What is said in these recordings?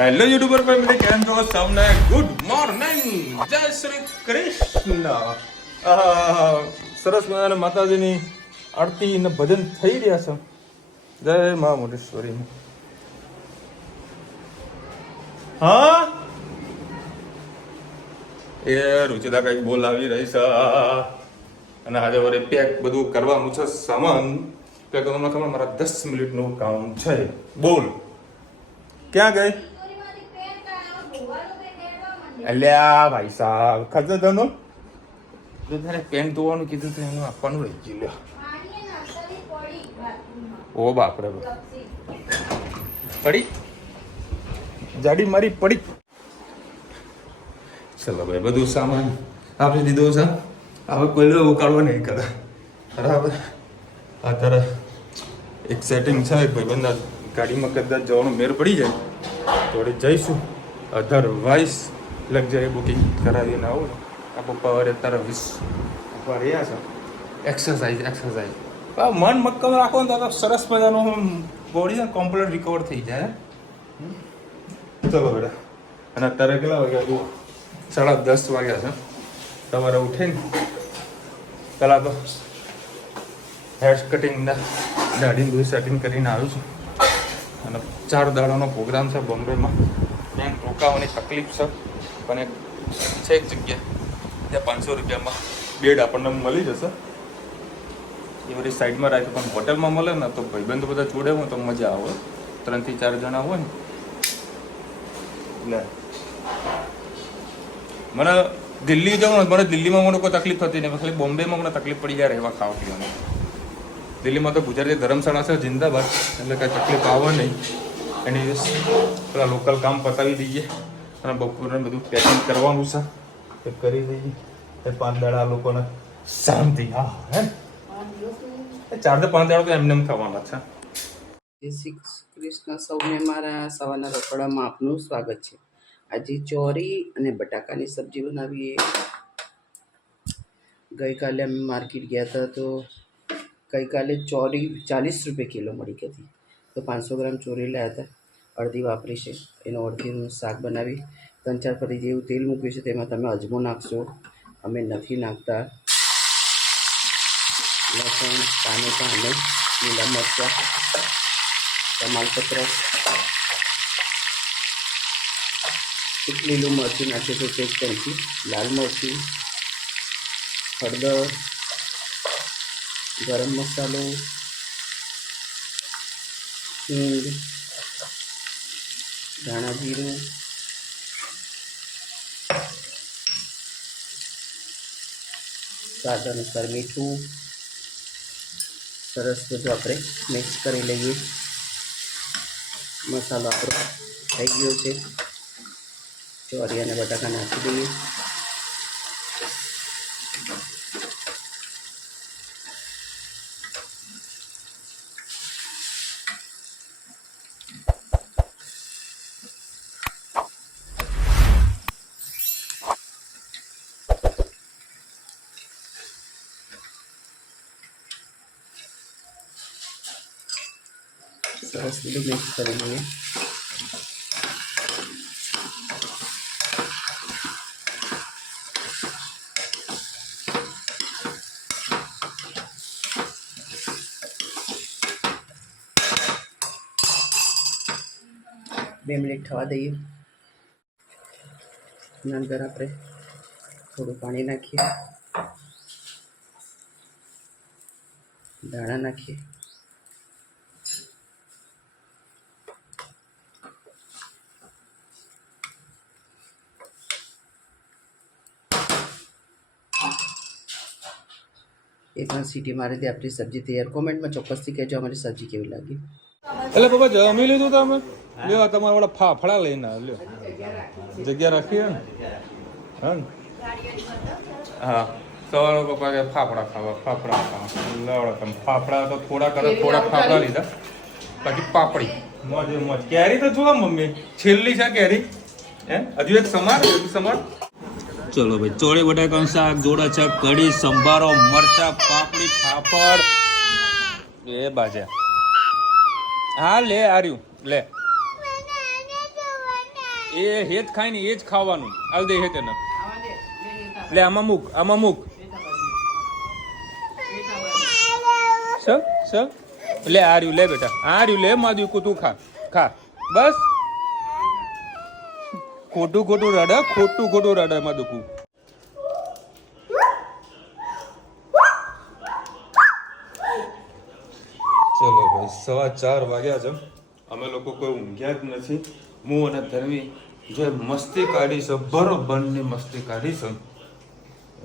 Hello YouTuber family, કેમ છો? સૌને ગુડ મોર્નિંગ, જય શ્રી કૃષ્ણ. સરસ મજાના માતાજીની આરતી અને ભજન થઈ રહ્યા છે. જય મા મોઢેશ્વરી. હા એ રુચિતા કઈક બોલાવી રહી છે અને આજે વળી પેક બધું કરવાનું છે સામાન. પેક કરવાનું ખબર મારા 10 મિનિટનું કામ છે. બોલ ક્યાં ગઈ? અલ્યા ભાઈ સાહેબ, ખબર તનો તારે પેન્ટ ધોવાનું કીધું તો એનું આપવાનું રહી ગયું. ઓ બાપરે, પડી જાડી મારી પડી. ચલો ભાઈ, બધું સામાન આપી દીધો છે. હવે કોઈ ઉકાળવા નહીં કરે. બરાબર. અત્યારે એક સેટિંગ છે ભાઈબંધના ગાડીમાં કદાચ જવાનું મેર પડી જાય તો જઈશું. અધરવાઇઝ લક્ઝરી બુકિંગ કરાવીને આવું. આ પપ્પા વારે અત્યારે 20 ઉપર રહ્યા છે. એક્સરસાઇઝ મન મક્કમ રાખો ને તો સરસ મજાનું બોડી છે કમ્પ્લીટ રિકવર થઈ જાય. ચલો બેટા. અને અત્યારે કેટલા વાગ્યા જુઓ? 10:30 વાગ્યા છે. સવારે ઉઠીને પહેલાં તો હેર કટિંગના દાઢીને બધું સેટિંગ કરીને આવ્યું છું. અને 4 દાડાનો પ્રોગ્રામ છે બોમ્બેમાં. ત્યાં રોકાવાની તકલીફ છે, પણ એક છે એક જગ્યા ત્યાં 500 રૂપિયામાં બેડ આપણને મળી જશે. એ બધી સાઈડમાં રાખે, પણ હોટલમાં મળે ને તો ભાઈબંધ બધા જોડે હોય તો મજા આવે. 3 થી 4 જણા હોય ને એટલે મને દિલ્હી જવું. મને દિલ્હીમાં મને કોઈ તકલીફ થતી નહીં, ખાલી બોમ્બેમાં મને તકલીફ પડી જાય રહેવા ખાવા પીવાની. દિલ્હીમાં તો ગુજરાતી ધર્મશાળા છે જિંદાબાદ, એટલે કાંઈ તકલીફ આવે નહીં. એની પેલા લોકલ કામ પતાવી દઈએ અને બપોરને બધું પેકિંગ કરવાનું છે એ કરી દઈએ. એ 5 દાડા લોકોને શાંતિ. હા હે 4 થી 5 દાડા તો એમને એમ થવાના છે. જય શ્રી કૃષ્ણ. સૌને મારા સવારના રસોડામાં આપનું સ્વાગત છે. આજે ચોરી અને બટાકાની સબ્જી બનાવીએ. ગઈકાલે અમે માર્કેટ ગયા હતા તો ગઈકાલે ચોરી 40 રૂપિયા કિલો મળી ગઈ હતી. તો 500 ગ્રામ ચોરી લાવ્યા હતા. અડધી વાપરી છે, એનો અડધીનું શાક બનાવી. 3-4 પતી જેવું તેલ મૂક્યું છે, તેમાં તમે અજમો નાખશો. અમે નથી નાખતા. લસણ, ટામેટાં અને લીલા મરચાં, તમાલપત્ર, લીલું મરચું નાખ્યું છે, એક ચમચી લાલ મરચું, હળદર, ગરમ મસાલો, હિંગ, ધાણા જીરું, સ્વાદ અનુસાર મીઠું. સરસ બધું આપણે મિક્સ કરી લઈએ. મસાલો આપણો થઈ ગયો છે. ચોરી અને બટાકા નાખી દઈએ. સરસ બધું મિક્સ કરી લઈએ. બે મિનિટ થવા દઈએ. અંદર આપણે થોડું પાણી નાખીએ, દાણા નાખીએ, એક સીટી મારી દે. આપણી સબ્જી તૈયાર. કોમેન્ટમાં ચોક્કસથી કહેજો અમારી સબ્જી કેવી લાગી. એટલે પપ્પા જમી લીધું તમે? લ્યો તમારા વાળા ફાફડા લઈને લ્યો. જગ્યા રાખીએ ને? હા હા. સવારે પપ્પા કે ફાફડા ખાવા. લવડો તમે ફાફડા તો થોડા ફાફડા લીધા, બાકી પાપડી મોજ. કેરી તો જોવા મમ્મી છેલ્લી છે કેરી. હજુ એક સમાર. ચલો ભાઈ, ચોળી બટાકાનું શાક જોડે છે કઢી, સંભારો, મરચા, પાપડી, પાપડ, એ બાજ્યા. હા લે, આર્યું લે. એ હેત ખાય ને એ જ ખાવાનું. આલ દે હેત એને. આવા દે લે લેતા લે આમાં મૂક, આમાં મૂક. લેતા બાજુ સ લે આ રહ્યું, લે બેટા આ રહ્યું, લે માધ્યુ તું ખા ખા બસ. ખોટું ખોટું રડે માધુકુ. ચલો ભાઈ 4:15 વાગ્યા છે. અમે લોકો કોઈ ઊંઘ્યા જ નથી. હું અને ધર્મી જે મસ્તી કાઢી છે, બરોબરની મસ્તી કાઢી છે.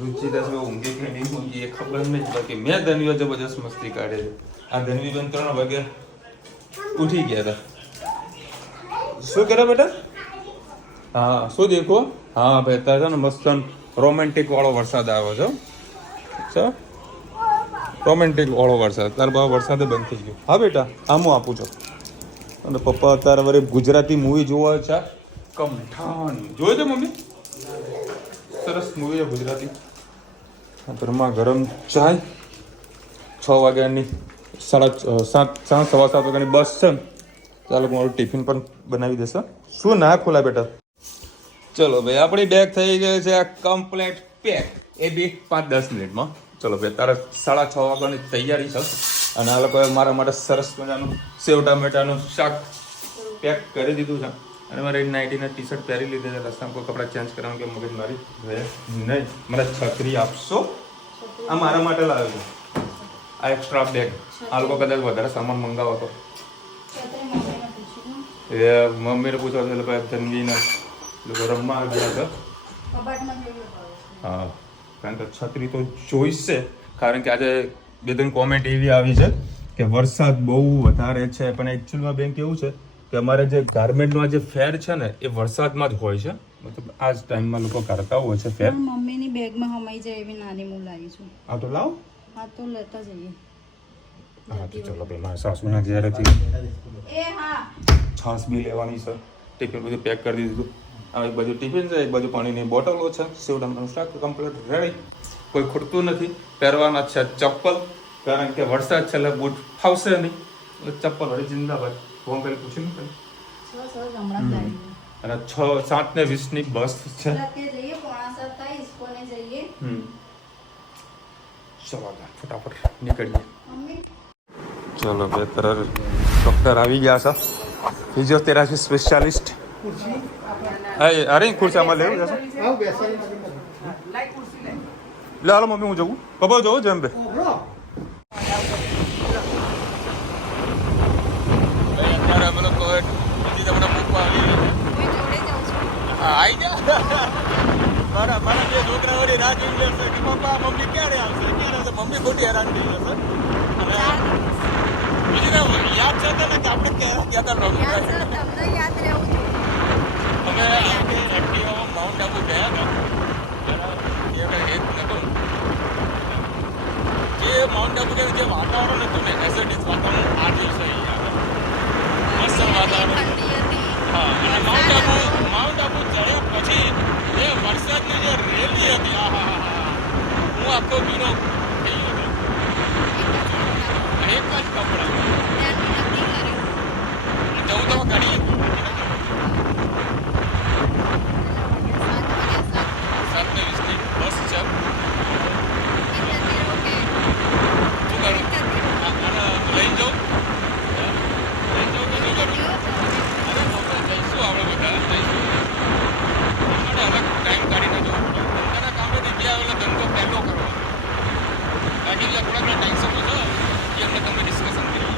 રુચિતા છે ઊંઘી કે નહીં ઊંઘી એ ખબર નહીં, બાકી મેં ધનવીઓ જબરજસ્ત મસ્તી કાઢે છે. આ ધનવીબેન 3 વાગે ઉઠી ગયા હતા. શું કરે બેટા? હા શું દેખો? હા ભાઈ તારે છે ને મસ્ત રોમેન્ટિક વાળો વરસાદ આવ્યો છે. રોમેન્ટિક વાળો વરસાદ. તાર બાબા વરસાદ બંધ થઈ ગયો. હા બેટા આમ હું આપું છું. અને પપ્પા અત્યારે વળી ગુજરાતી મૂવી જોવા છે. કમઠાણ જોઈ દે મમ્મી, સરસ મૂવી છે ગુજરાતી. ગરમા ગરમ ચાય. 6 વાગ્યાની 7:30 સવા 7 વાગ્યાની બસ છે. ચાલો મારું ટિફિન પણ બનાવી દેશે. શું ના ખોલા બેટા? ચલો ભાઈ આપણી બેગ થઈ ગઈ છે કમ્પ્લીટ પેક. એ બી 5-10 મિનિટમાં. ચલો ભાઈ તારે 6:30 વાગ્યાની તૈયારી છે. અને આ લોકોએ મારા માટે સરસ મજાનું સેવ ટામેટાનું શાક પેક કરી દીધું છે. અને મારે નાઇટીના ટી-શર્ટ પહેરી લીધા છે. રસ્તામાં કોઈ કપડાં ચેન્જ કરવાનું કે મગજ મારી રહે નહીં. મને છત્રી આપશો? આ મારા માટે લાવ્યો છે. આ એક્સ્ટ્રા બેગ. આ લોકો કદાચ વધારે સામાન મંગાવો તો એ મમ્મીને પૂછવા છે ભાઈ ધનવીને લોકો રમવા ગયા છે. હા કારણ કે છત્રી તો જોઈશે. કારણ કે આજે 2-3 કોમેન્ટ એવી આવી છે કે વરસાદ બહુ વધારે છે. પણ એકચ્યુઅલમાં બેન કેવું છે કે અમારે જે ગાર્મેન્ટનો જે ફેર છે ને એ વરસાદમાં જ હોય છે. મતલબ આ જ ટાઈમમાં લોકો કરતા હોય છે ફેર. મમ્મીની બેગમાં હમાઈ જાય એવી નાની હું લાવી છું. આ તો લાવ. હા તો લેતા જઈએ. હા તો ચલો ભાઈ મારા સાસુના ઘરેથી એ હા છાશ બી લેવાની છે. ટિફિન બધું પેક કરી દીધું. આ એક બાજુ ટિફિન છે, એક બાજુ પાણીની બોટલો છે. સેવ ટામેટાનું શાક કમ્પ્લીટ રેડી. કોઈ ખૂટતું નથી. પહેરવાના છે ચપ્પલ, કારણ કે વરસાદ છે એટલે બૂટ ફાવશે નહીં. એટલે ચપ્પલ વળી જિંદાબાદ. ફોન કરી પૂછ્યું ને હમણાં જ લાવી. અને 7:20ની બસ છે. રાતે જઈએ 6:45 ઇસ્કોને જઈએ. ચલો ફટાફટ નીકળીએ. મમ્મી ચલો બે તરફ ડૉક્ટર આવી ગયા છે. Physiotherapy specialist. અરે ખુરશામાં લેવું જશે. લે હાલો મમ્મી હું જવું. પપ્પા જવું જેમ બે. અત્યારે અમે લોકો હજી તમને પૂછવા આવી મારા બે છોકરાઓની રાહ જોઈ લેશે કે પપ્પા મમ્મી ક્યારે આવશે. મમ્મી ખોટી હેરાન થઈ જશે. બીજું કાંઈ યાદ છે તને કે આપણે ક્યારે ગયા હતા અમે એક્ટિવામાં માઉન્ટ આબુ ગયા હતા. જે માઉન્ટ આબુ જે વાતાવરણ હતું ને એસએડીસ વાતાવરણ આ દિવસે મસ્ત વાતાવરણ. હા અને માઉન્ટ આબુ ચડ્યા પછી એ વરસાદની જે રેલી હતી આ હા હું આખો ભીનો થઈ ગયો હતો. એક જ કપડા જવું તો કરીએ. 7:20ની બસ છે. લઈ જાઉં કે શું કરું? અરે જઈશું આપણે બધા જઈશું. આપણે અલગ ટાઈમ કાઢીને જવું પડે. ધંધાના કામેથી ગયા એટલે ધંધો પહેલો કરવાનો. બાકી બીજા થોડા ઘણા ટેન્શનો છે એ અમને તમે ડિસ્કશન કરીએ.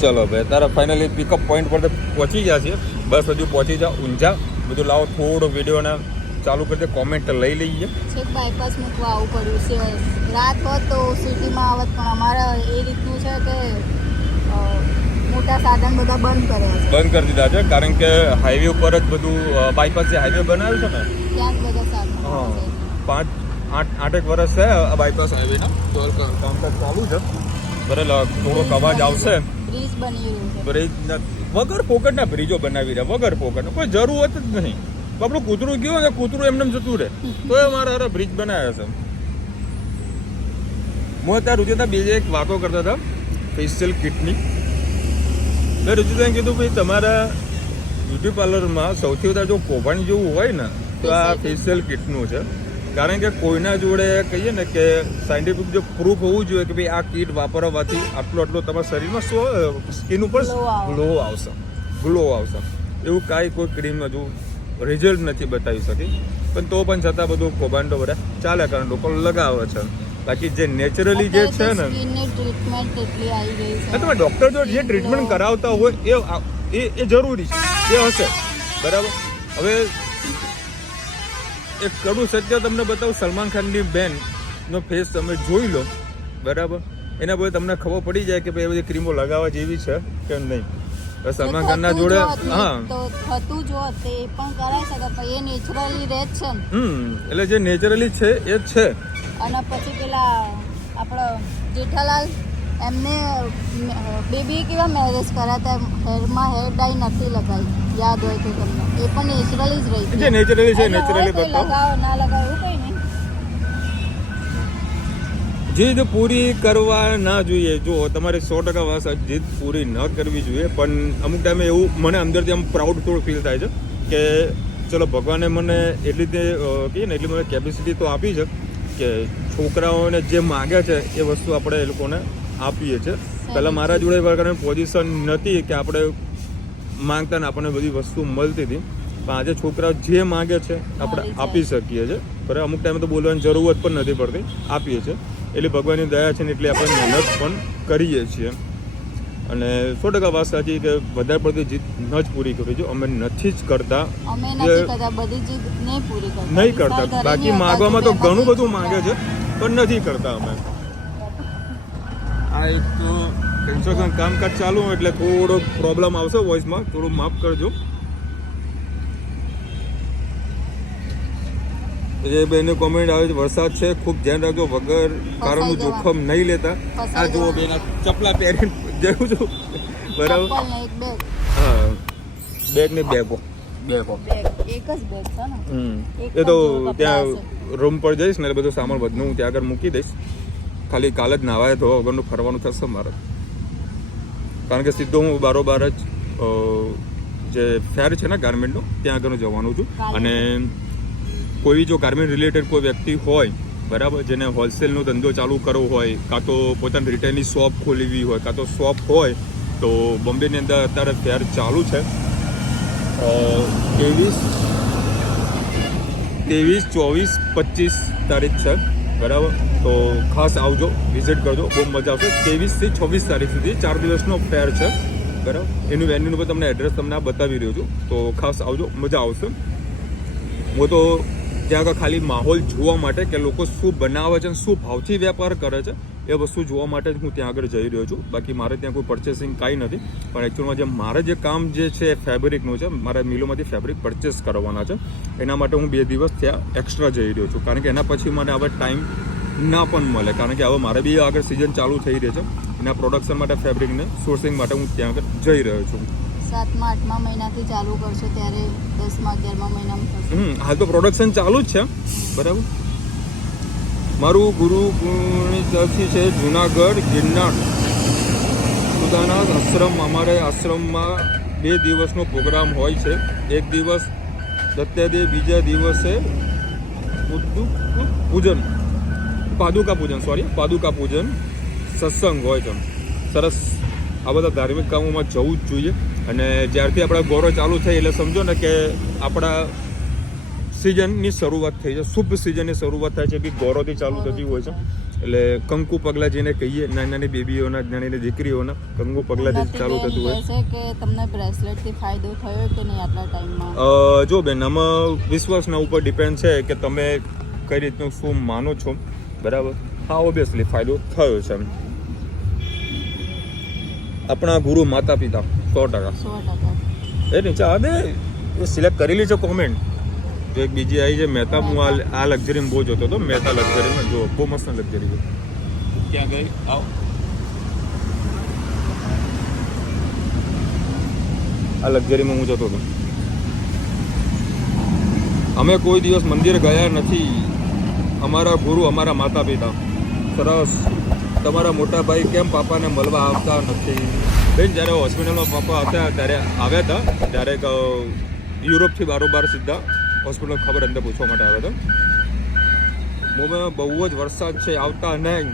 ચલો ભાઈ તારા ફાઇનલી પિકઅપ પોઈન્ટ પર પહોંચી ગયા છીએ. બસ હજુ પહોંચી જાઓ ઊંઝા. બધું લાવો થોડો વિડીયોને ચાલુ કરી દે. કોમેન્ટ લઈ લઈએ. છેક બાયપાસ મૂકવા આવવું પડ્યું છે. રાત હોત તો સિટીમાં આવત, પણ અમારા એ રીતનું છે કે મોટા સાધન બધા બંધ કર્યા છે. બંધ કરી દીધા છે કારણ કે હાઈવે ઉપર જ બધું બાયપાસ જે હાઈવે બનાવ્યું છે ને ત્યાં જ બધા સાધનો હા છે. 8-8 વર્ષ છે બાયપાસ હાઈવેના. તો કામકાજ ચાલુ છે. બરાબર થોડોક અવાજ આવશે. બ્રિજ બની રહ્યું છે. બ્રિજ વગર ફોકટના બ્રિજો બનાવી રહ્યા. વગર ફોકટ કોઈ જરૂરત જ નહીં. આપણું કૂતરું ગયું ને કૂતરું એમને જતું રહે તો એ મારા બ્રિજ બનાવ્યા છે. હું અત્યારે રુચિતા બીજી એક વાતો કરતા હતા ફેશિયલ કિટની. મેં રુચિતાને કીધું ભાઈ તમારા બ્યુટી પાર્લરમાં સૌથી વધારે જો કૌભાંડ જેવું હોય ને તો આ ફેશિયલ કિટનું છે. કારણ કે કોઈના જોડે કહીએ ને કે સાયન્ટિફિક જો પ્રૂફ હોવું જોઈએ કે ભાઈ આ કીટ વાપરવાથી આટલો તમારા શરીરમાં શું સ્કિન ઉપર ગ્લો આવશે. એવું કાંઈ કોઈ ક્રીમ હજુ રિઝલ્ટ નથી બતાવી શકી, પણ તો પણ છતાં બધું કૌભાંડો બધા ચાલે કારણ લોકો લગાવે છે. બાકી જે નેચરલી જે છે ને તમે ડૉક્ટર જો જે ટ્રીટમેન્ટ કરાવતા હોય એ જરૂરી છે, એ હશે બરાબર. હવે એક કડું સત્ય તમને બતાવું, સલમાન ખાનની બેનનો ફેસ તમે જોઈ લો બરાબર, એના પછી તમને ખબર પડી જાય કે ભાઈ એ બધી ક્રીમો લગાવવા જેવી છે કે નહીં. સલમાન ખાનના જોડે થતું જો તે પણ કરાય શકે, પણ એ નેચરલી રહે જ છે ને. એટલે જે નેચરલી છે એ જ છે. અને પછી પેલા આપણો જેઠાલાલ એમને બેબી કેવા મેરેજ કર્યા હતા, હેરમાં હેર ડાઈ નથી લગાવી, યાદ હોય તો તમને. એ પણ નેચરલી જ રહી જે નેચરલી છે નેચરલી બતાવો. લગાવો ના લગાવો એવું કંઈ નહીં. જીદ પૂરી કરવા ના જોઈએ. જો તમારે 100% વાત જીદ પૂરી ન કરવી જોઈએ, પણ અમુક ટાઈમે એવું મને અંદરથી આમ પ્રાઉડ થોડું ફીલ થાય છે કે ચલો ભગવાને મને એટલી કહીએ ને એટલી મને કેપેસિટી તો આપી છે કે છોકરાઓને જે માગે છે એ વસ્તુ આપણે એ લોકોને આપીએ છીએ. પહેલાં મારા જોડે પ્રકારની પોઝિશન નથી કે આપણે માંગતા ને આપણને બધી વસ્તુ મળતી હતી, પણ આજે છોકરાઓ જે માગે છે આપણે આપી શકીએ છીએ. બરાબર, અમુક ટાઈમે તો બોલવાની જરૂરત પણ નથી પડતી, આપીએ છીએ. એટલે ભગવાનની દયા છે ને એટલે આપણે મહેનત પણ કરીએ છીએ. અને 100% વાત સાચી કે વધારે પડતી જીદ ન જ પૂરી કરવી જોઈએ. અમે નથી જ કરતા, નહીં કરતા. બાકી માગવામાં તો ઘણું બધું માંગે છે, પણ નથી કરતા અમે. આ એક તો કન્સ્ટ્રક્શન કામકાજ ચાલુ એટલે થોડો પ્રોબ્લેમ આવશે વોઇસમાં, થોડું માફ કરજો. એ બેને કોમેન્ટ આવે છે, વરસાદ છે ખૂબ ધ્યાન રાખજો, વગર કારણનું જોખમ નહીં લેતા. આ જુઓ બેન ચપલા પહેરીને જવું છું બરાબર. હા, બેગ ને બેગો એ તો ત્યાં રૂમ પર જઈશ ને એટલે બધું સામાન બધું હું ત્યાં આગળ મૂકી દઈશ. ખાલી કાલે જ નાવાય તો વગરનું ફરવાનું થશે મારે, કારણ કે સીધો હું બારોબાર જ જે ફેર છે ને ગાર્મેન્ટનો ત્યાં આગળ જવાનું છું. અને કોઈ જો ગાર્મેન્ટ રિલેટેડ કોઈ વ્યક્તિ હોય બરાબર, જેને હોલસેલનો ધંધો ચાલુ કરવો હોય, કાં તો પોતાની રિટેલની શોપ ખોલવી હોય, કાં તો શોપ હોય, તો બોમ્બેની અંદર અત્યારે ફેર ચાલુ છે. 23, 24, 25 તારીખ છે બરાબર. તો ખાસ આવજો, વિઝિટ કરજો, બહુ મજા આવશે. 23 થી 24 તારીખ સુધી 4 દિવસનો ફેર છે બરાબર. એનું વેન્યુનું પણ તમને એડ્રેસ તમને આ બતાવી રહ્યો છું, તો ખાસ આવજો, મજા આવશે. હું તો ત્યાં આગળ ખાલી માહોલ જોવા માટે કે લોકો શું બનાવે છે, શું ભાવથી વેપાર કરે છે, એ વસ્તુ જોવા માટે જ હું ત્યાં આગળ જઈ રહ્યો છું. બાકી મારે ત્યાં કોઈ પરચેસિંગ કાંઈ નથી, પણ એકચ્યુઅલમાં જે મારે જે કામ જે છે એ ફેબ્રિકનું છે. મારા મિલોમાંથી ફેબ્રિક પરચેસ કરવાના છે, એના માટે હું 2 દિવસ ત્યાં એક્સ્ટ્રા જઈ રહ્યો છું. કારણ કે એના પછી મને હવે ટાઈમ ના પણ મળે, કારણ કે હવે મારે બી આગળ સિઝન ચાલુ થઈ રહી છે. એના પ્રોડક્શન માટે ફેબ્રિકને સોર્સિંગ માટે હું ત્યાં આગળ જઈ રહ્યો છું. 7મા 8મા મહિનાથી ચાલુ કરશો ત્યારે 10મા 11મા મહિનામાં થશે. હાલ તો પ્રોડક્શન ચાલુ જ છે બરાબર. મારું ગુરુકુળની છે જુનાગઢ ગિરનાર સુદાના આશ્રમ. અમારે આશ્રમમાં 2 દિવસનો પ્રોગ્રામ હોય છે. એક દિવસ દત્તાદેવ, બીજા દિવસે પાદુકા પૂજન સત્સંગ હોય છે. સરસ, આ બધા ધાર્મિક કામોમાં જવું જ જોઈએ. અને જ્યારથી આપણા ગૌરવ ચાલુ થાય એટલે સમજો ને કે આપણા સિઝનની શરૂઆત થઈ છે, શુભ સિઝનની શરૂઆત થાય છે, બી ગૌરવથી ચાલુ થતી હોય છે. એટલે કંકુ પગલા જેને કહીએ, નાની નાની બેબીઓના, નાની દીકરીઓના કંકુ પગલાથી ચાલુ થતું હોય છે. કે તમને બ્રેસલેટથી ફાયદો થયો કે નહીં આટલા ટાઈમમાં? જો બેન, આમાં વિશ્વાસના ઉપર ડિપેન્ડ છે કે તમે કઈ રીતનું શું માનો છો બરાબર. હા, ઓબ્વિયસલી ફાયદો થયો છે. આપણા ગુરુ માતા પિતા 100%. એ નીચે આ દે એ સિલેક્ટ કરેલી છે કોમેન્ટ. જો એક બીજી આવી છે મહેતા, હું આ લક્ઝરીમાં બહુ જોતો હતો. મહેતા લક્ઝરીમાં જો બહુ મસ્ત લક્ઝરી છે. ક્યાં ગઈ? આવો, આ લક્ઝરીમાં હું જતો હતો. અમે કોઈ દિવસ મંદિર ગયા નથી. અમારા ગુરુ અમારા માતા પિતા. સરસ. તમારા મોટા ભાઈ કેમ પાપાને મળવા આવતા નથી? બેન જ્યારે હોસ્પિટલમાં પપ્પા હતા ત્યારે આવ્યા હતા ત્યારે યુરોપથી બારોબાર સીધા હોસ્પિટલ ખબર અંદર પૂછવા માટે આવ્યા હતા. મુંબઈમાં બહુ જ વરસાદ છે, આવતા નહીં.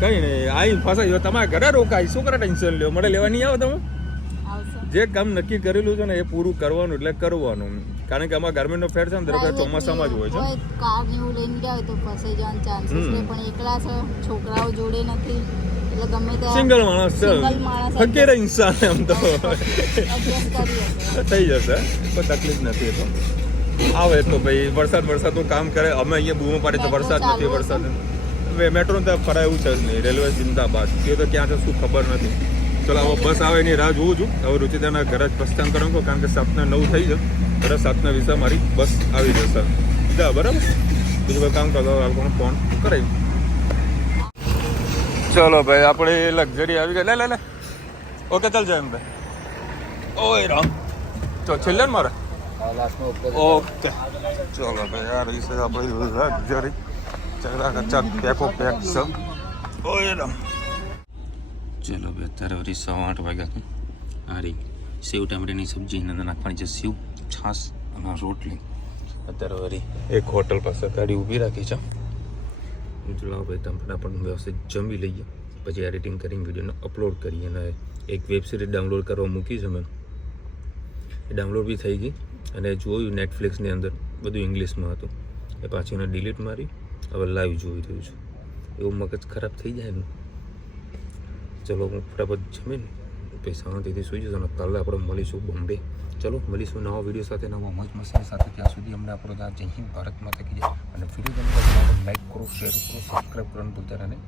કઈ નહીં, આવી ફસાઈ તમારા ઘરે રોકાય, શું કરે ટેન્શન લ્યો, મને લેવા નહીં આવો તમે. જે કામ નક્કી કરેલું છે ને એ પૂરું કરવાનું એટલે કરવાનું, કારણ કે આમાં ગવર્મેન્ટનો ફેર છે ને દર વખતે ચોમાસામાં જ હોય છે. કાર ને એવું લઈને ગયા હોય તો ફસાઈ જવાનો ચાન્સીસ રહે, પણ એકલા છે, છોકરાઓ જોડે નથી, એટલે ગમે ત્યાં સિંગલ માણસ છે, ફકીર ઇન્સાન એમ તો એડજસ્ટ કરી હશે. થઈ જશે, કોઈ તકલીફ નથી. તો આવે તો ભાઈ વરસાદનું કામ કરે. અમે અહીંયા બૂમો પાડે તો વરસાદ નથી, વરસાદ મેટ્રો તો ફરાય એવું છે જ નહીં. રેલવે જિંદાબાદ, તે તો ક્યાં છે શું ખબર નથી. ચલો હવે બસ આવે એની રાહ જોઉં છું. હવે રુચિતાના ઘરે જ પ્રસ્થાન કરું છું, કારણ કે 7:09 થઈ જાય. બરાબર 7:20 મારી બસ આવી જશે. જા બરાબર, બીજું કોઈ કામ કરતો આપણને ફોન કરાવી. ચલો ભાઈ, આપણે લક્ઝરી આવી ગઈ. લે લે લે, ઓકે ચાલ જાય એમ ભાઈ. ઓય રામ, તો છેલ્લે ને મારે ઓકે. ચલો ભાઈ, આ રહી છે આપણી લક્ઝરી. ચલા કચ્ચા પેકો પેક છે. ઓય રામ. ચલો ભાઈ, અત્યારે વળી 8:15 વાગ્યા છે. આ રહી સેવ ટામેટાની સબ્જી, અંદર નાખવાની છે સેવ, છાશ અને રોટલી. અત્યારે વળી એક હોટલ પાસે ગાડી ઊભી રાખી છે. ચલો ભાઈ, તમે પણ વ્યવસ્થિત જમી લઈએ, પછી એડિટિંગ કરીને વિડીયોને અપલોડ કરીએ. અને એક વેબ સિરીઝ ડાઉનલોડ કરવા મૂકી છે મેં, એ ડાઉનલોડ બી થઈ ગઈ. અને જોયું નેટફ્લિક્સની અંદર બધું ઇંગ્લિશમાં હતું, એ પાછી એને ડિલીટ મારી, હવે લાઈવ જોઈ રહ્યું છું. એવું મગજ ખરાબ થઈ જાય ને. ચલો હું ફટાફટ જમીને પછી શાંતિથી સુઈ જશું. અને કાલે આપણે મળીશું બોમ્બે. ચલો મળીશું નવા વિડીયો સાથે, નવા મોજ મસ્તી સાથે. ત્યાં સુધી અમને આપણો જય હિન્દ, ભારત માતા કી જય. અને વિડીયો ગમે તો લાઈક કરો, શેર કરો, સબસ્ક્રાઈબ કરવાનું ભૂલતા નહીં.